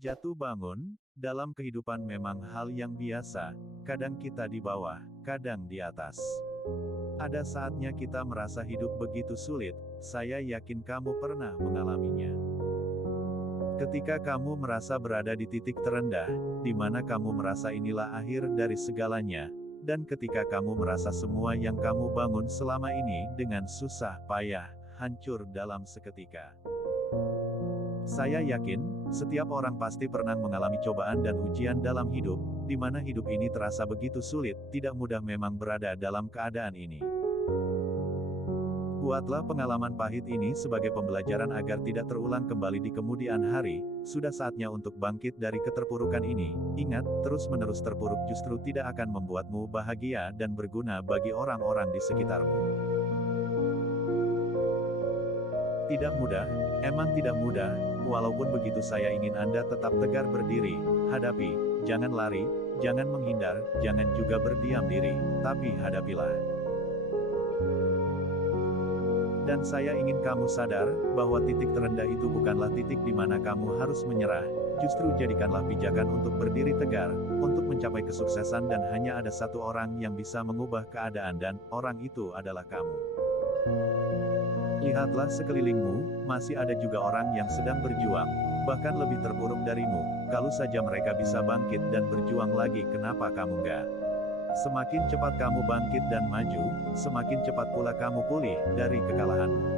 Jatuh bangun, dalam kehidupan memang hal yang biasa, kadang kita di bawah, kadang di atas. Ada saatnya kita merasa hidup begitu sulit, saya yakin kamu pernah mengalaminya. Ketika kamu merasa berada di titik terendah, di mana kamu merasa inilah akhir dari segalanya, dan ketika kamu merasa semua yang kamu bangun selama ini dengan susah payah, hancur dalam seketika. Saya yakin, setiap orang pasti pernah mengalami cobaan dan ujian dalam hidup, di mana hidup ini terasa begitu sulit, tidak mudah memang berada dalam keadaan ini. Buatlah pengalaman pahit ini sebagai pembelajaran agar tidak terulang kembali di kemudian hari. Sudah saatnya untuk bangkit dari keterpurukan ini. Ingat, terus-menerus terpuruk justru tidak akan membuatmu bahagia dan berguna bagi orang-orang di sekitarmu. Tidak mudah, emang tidak mudah, walaupun begitu saya ingin Anda tetap tegar berdiri, hadapi, jangan lari, jangan menghindar, jangan juga berdiam diri, tapi hadapilah. Dan saya ingin kamu sadar, bahwa titik terendah itu bukanlah titik di mana kamu harus menyerah, justru jadikanlah pijakan untuk berdiri tegar, untuk mencapai kesuksesan dan hanya ada satu orang yang bisa mengubah keadaan dan, orang itu adalah kamu. Lihatlah sekelilingmu, masih ada juga orang yang sedang berjuang, bahkan lebih terpuruk darimu. Kalau saja mereka bisa bangkit dan berjuang lagi, kenapa kamu enggak? Semakin cepat kamu bangkit dan maju, semakin cepat pula kamu pulih dari kekalahanmu.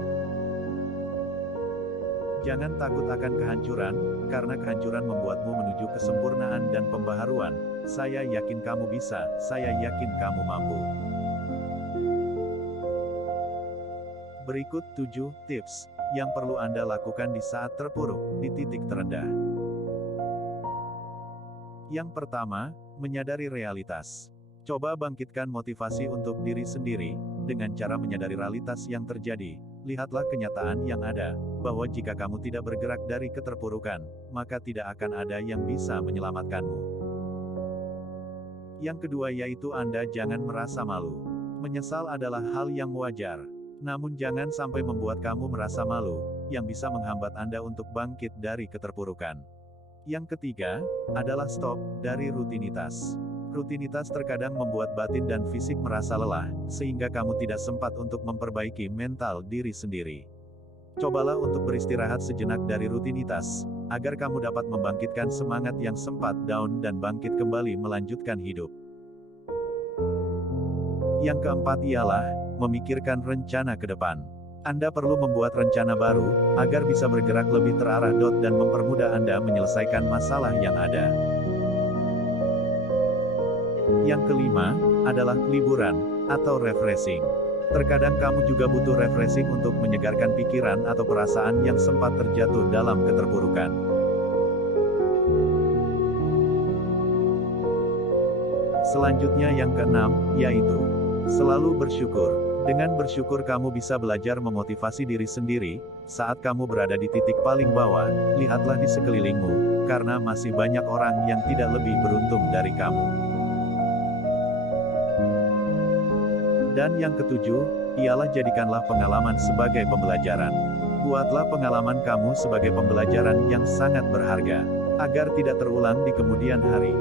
Jangan takut akan kehancuran, karena kehancuran membuatmu menuju kesempurnaan dan pembaharuan. Saya yakin kamu bisa, saya yakin kamu mampu. Berikut 7 tips yang perlu Anda lakukan di saat terpuruk di titik terendah. Yang pertama, menyadari realitas. Coba bangkitkan motivasi untuk diri sendiri dengan cara menyadari realitas yang terjadi. Lihatlah kenyataan yang ada, bahwa jika kamu tidak bergerak dari keterpurukan, maka tidak akan ada yang bisa menyelamatkanmu. Yang kedua yaitu Anda jangan merasa malu. Menyesal adalah hal yang wajar. Namun jangan sampai membuat kamu merasa malu, yang bisa menghambat Anda untuk bangkit dari keterpurukan. Yang ketiga, adalah stop dari rutinitas. Rutinitas terkadang membuat batin dan fisik merasa lelah, sehingga kamu tidak sempat untuk memperbaiki mental diri sendiri. Cobalah untuk beristirahat sejenak dari rutinitas, agar kamu dapat membangkitkan semangat yang sempat down dan bangkit kembali melanjutkan hidup. Yang keempat ialah, memikirkan rencana ke depan. Anda perlu membuat rencana baru, agar bisa bergerak lebih terarah dan mempermudah Anda menyelesaikan masalah yang ada. Yang kelima, adalah liburan, atau refreshing. Terkadang kamu juga butuh refreshing untuk menyegarkan pikiran atau perasaan yang sempat terjatuh dalam keterpurukan. Selanjutnya yang keenam, yaitu selalu bersyukur. Dengan bersyukur kamu bisa belajar memotivasi diri sendiri. Saat kamu berada di titik paling bawah, lihatlah di sekelilingmu, karena masih banyak orang yang tidak lebih beruntung dari kamu. Dan yang ketujuh, ialah jadikanlah pengalaman sebagai pembelajaran. Buatlah pengalaman kamu sebagai pembelajaran yang sangat berharga, agar tidak terulang di kemudian hari.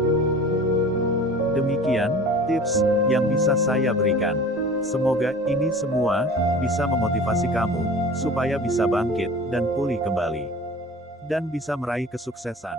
Demikian tips yang bisa saya berikan. Semoga ini semua bisa memotivasi kamu supaya bisa bangkit dan pulih kembali, dan bisa meraih kesuksesan.